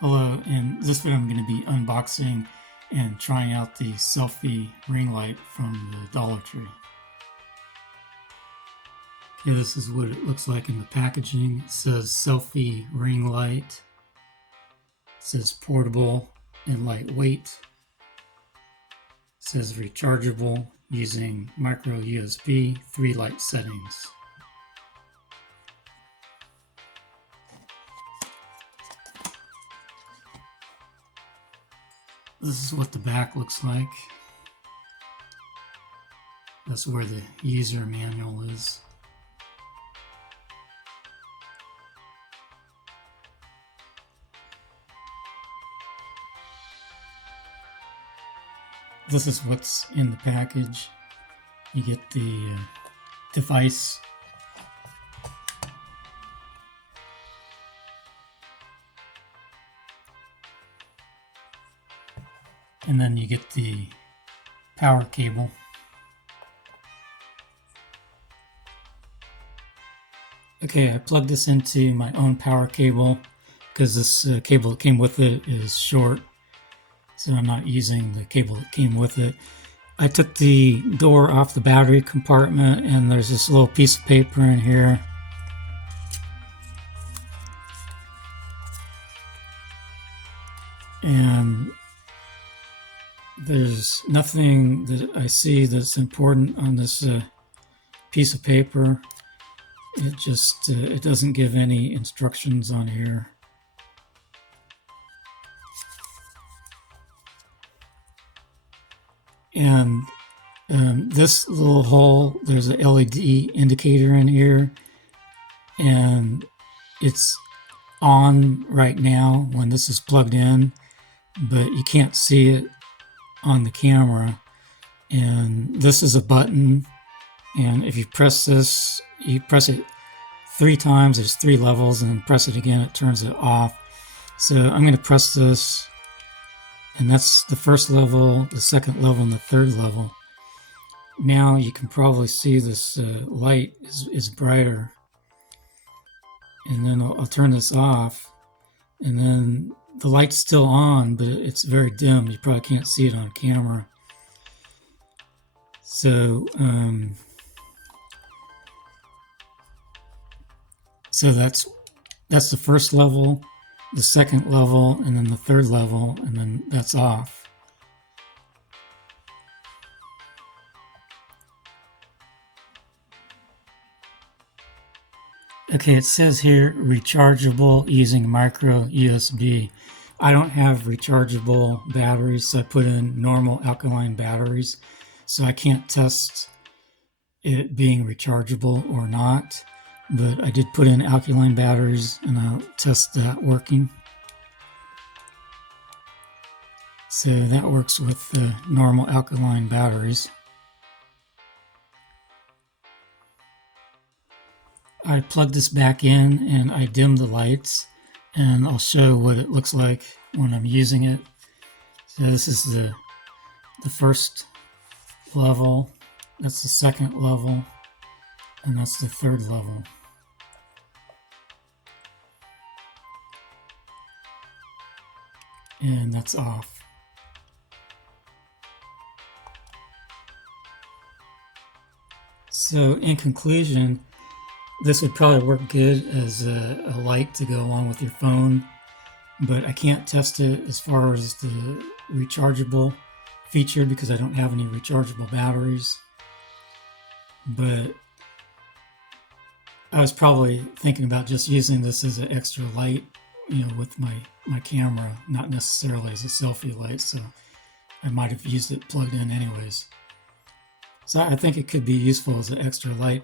Hello, in this video I'm going to be unboxing and trying out the Selfie ring light from the Dollar Tree. Okay, this is what it looks like in the packaging. It says Selfie ring light. It says portable and lightweight. It says rechargeable using micro USB, 3 light settings. This is what the back looks like. That's where the user manual is. This is what's in the package. You get the device. And then you get the power cable. Okay, I plugged this into my own power cable because this cable that came with it is short, so I'm not using the cable that came with it. I took the door off the battery compartment, and there's this little piece of paper in here. And there's nothing that I see that's important on this piece of paper. It just it doesn't give any instructions on here. And this little hole, there's a LED indicator in here, and it's on right now when this is plugged in, but you can't see it on the camera. And this is a button, and if you press this, you press it 3 times, there's 3 levels, and then press it again, it turns it off. So I'm going to press this, and that's the first level, the second level, and the third level. Now you can probably see this light is brighter. And then I'll turn this off, and then the light's still on, but it's very dim. You probably can't see it on camera. So, that's the first level, the second level, and then the third level, and then that's off. Okay, it says here rechargeable using micro USB. I don't have rechargeable batteries, so I put in normal alkaline batteries. So I can't test it being rechargeable or not, but I did put in alkaline batteries, and I'll test that working. So that works with the normal alkaline batteries. I plugged this back in and I dimmed the lights, and I'll show what it looks like when I'm using it. So this is the first level, that's the second level, and that's the third level. And that's off. So in conclusion, this would probably work good as a light to go along with your phone, but I can't test it as far as the rechargeable feature because I don't have any rechargeable batteries. But I was probably thinking about just using this as an extra light, with my camera, not necessarily as a selfie light, so I might have used it plugged in anyways. So I think it could be useful as an extra light